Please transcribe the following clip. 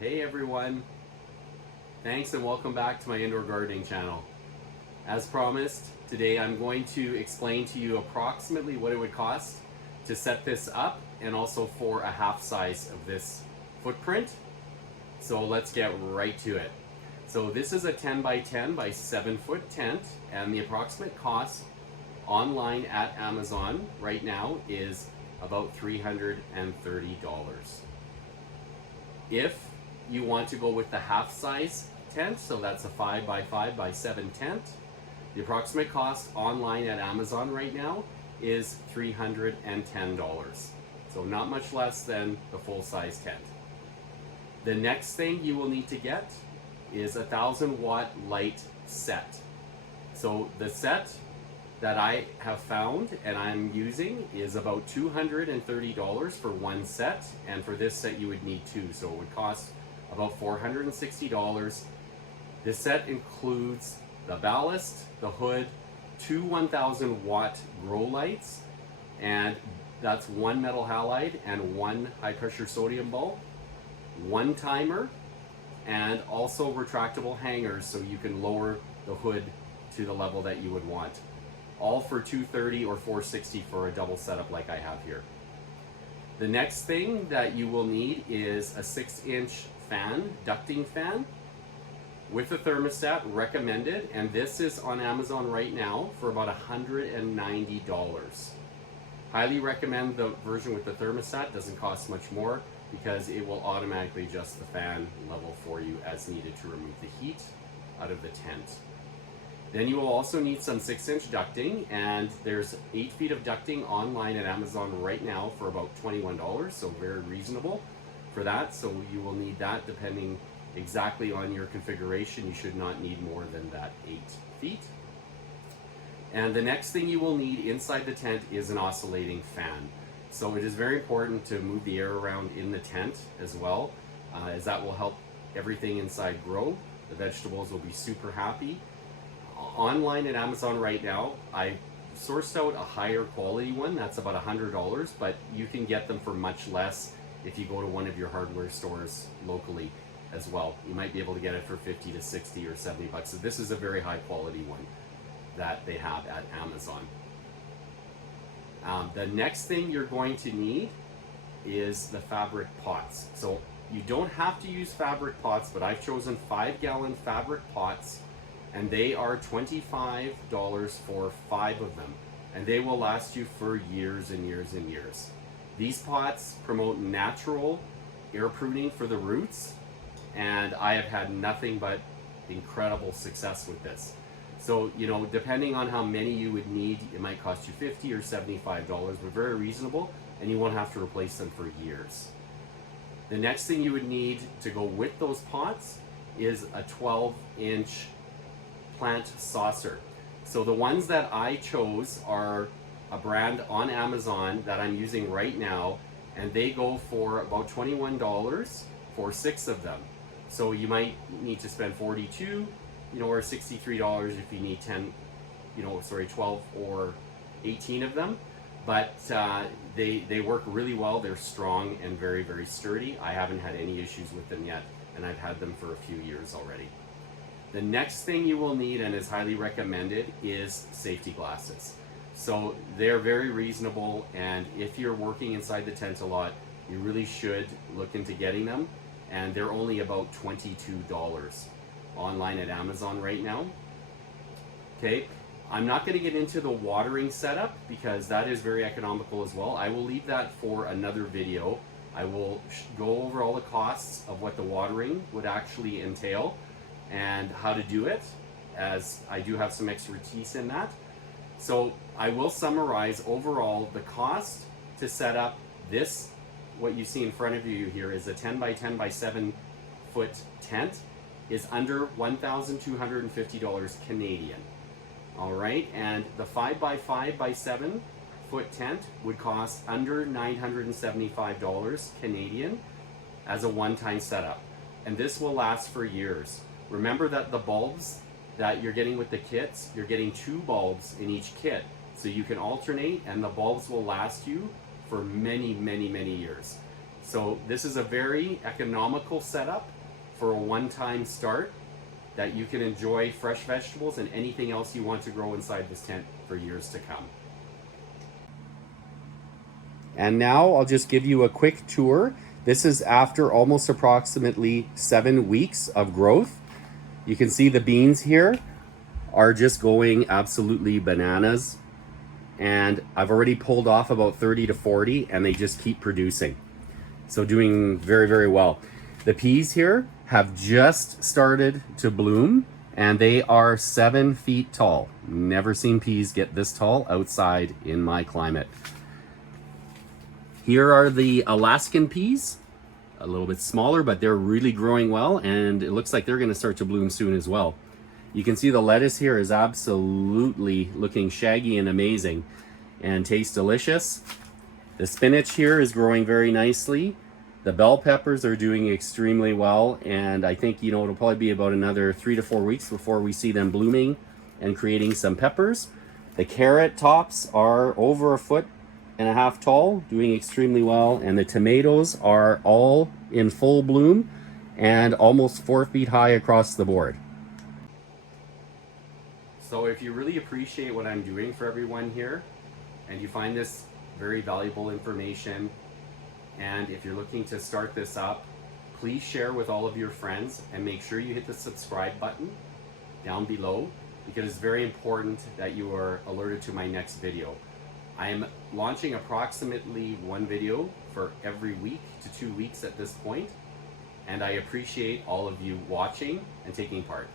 Hey everyone, thanks and welcome back to my indoor gardening channel. As promised, today I'm going to explain to you approximately what it would cost to set this up and also for a half size of this footprint. So let's get right to it. So this is a 10 by 10 by 7 foot tent, and the approximate cost online at Amazon right now is about $330. If you want to go with the half size tent, so that's a 5 by 5 by 7 tent, the approximate cost online at Amazon right now is $310. So not much less than the full size tent. The next thing you will need to get is a 1,000-watt light set. So the set that I have found and I'm using is about $230 for one set, and for this set you would need two, so it would cost about $460. This set includes the ballast, the hood, two 1,000-watt grow lights, and that's one metal halide and one high-pressure sodium bulb, one timer, and also retractable hangers so you can lower the hood to the level that you would want. All for $230 or $460 for a double setup like I have here. The next thing that you will need is a 6-inch fan, ducting fan, with a thermostat recommended, and this is on Amazon right now for about $190. Highly recommend the version with the thermostat. Doesn't cost much more because it will automatically adjust the fan level for you as needed to remove the heat out of the tent. Then you will also need some 6-inch ducting, and there's 8 feet of ducting online at Amazon right now for about $21, so very reasonable for that. So you will need that depending exactly on your configuration. You should not need more than that 8 feet. And the next thing you will need inside the tent is an oscillating fan. So it is very important to move the air around in the tent as well, as that will help everything inside grow. The vegetables will be super happy. Online at Amazon right now, I sourced out a higher quality one that's about $100, but you can get them for much less if you go to one of your hardware stores locally as well. You might be able to get it for 50 to 60 or 70 bucks. So this is a very high quality one that they have at Amazon. The next thing you're going to need is the fabric pots. So you don't have to use fabric pots, but I've chosen 5-gallon fabric pots, and they are $25 for 5 of them, and they will last you for years and years and years. These pots promote natural air pruning for the roots, and I have had nothing but incredible success with this. So, you know, depending on how many you would need, it might cost you $50 or $75, but very reasonable, and you won't have to replace them for years. The next thing you would need to go with those pots is a 12-inch plant saucer. So the ones that I chose are a brand on Amazon that I'm using right now, and they go for about $21 for 6 of them. So you might need to spend $42, or $63 if you need 12 or 18 of them. But they work really well. They're strong and very, very sturdy. I haven't had any issues with them yet, and I've had them for a few years already. The next thing you will need, and is highly recommended, is safety glasses. So they're very reasonable, and if you're working inside the tent a lot, you really should look into getting them, and they're only about $22 online at Amazon right now. Okay, I'm not going to get into the watering setup because that is very economical as well. I will leave that for another video. I will go over all the costs of what the watering would actually entail and how to do it, as I do have some expertise in that. So I will summarize overall the cost to set up this. What you see in front of you here is a 10 by 10 by 7 foot tent, is under $1,250 Canadian. All right, and the 5 by 5 by 7 foot tent would cost under $975 Canadian as a one-time setup, and this will last for years. Remember that the bulbs that you're getting with the kits, you're getting 2 bulbs in each kit, so you can alternate, and the bulbs will last you for many, many, many years. So this is a very economical setup for a one-time start that you can enjoy fresh vegetables and anything else you want to grow inside this tent for years to come. And now I'll just give you a quick tour. This is after almost approximately 7 weeks of growth. You can see the beans here are just going absolutely bananas. And I've already pulled off about 30 to 40 and they just keep producing. So doing very, very well. The peas here have just started to bloom and they are 7 feet tall. Never seen peas get this tall outside in my climate. Here are the Alaskan peas, a little bit smaller, but they're really growing well and it looks like they're gonna start to bloom soon as well. You can see the lettuce here is absolutely looking shaggy and amazing and tastes delicious. The spinach here is growing very nicely. The bell peppers are doing extremely well, and I think, you know, it'll probably be about another 3 to 4 weeks before we see them blooming and creating some peppers. The carrot tops are over 1.5 feet tall, doing extremely well, and the tomatoes are all in full bloom and almost 4 feet high across the board. So if you really appreciate what I'm doing for everyone here, and you find this very valuable information, and if you're looking to start this up, please share with all of your friends and make sure you hit the subscribe button down below, because it's very important that you are alerted to my next video. I am launching approximately 1 video for every week to 2 weeks at this point, and I appreciate all of you watching and taking part.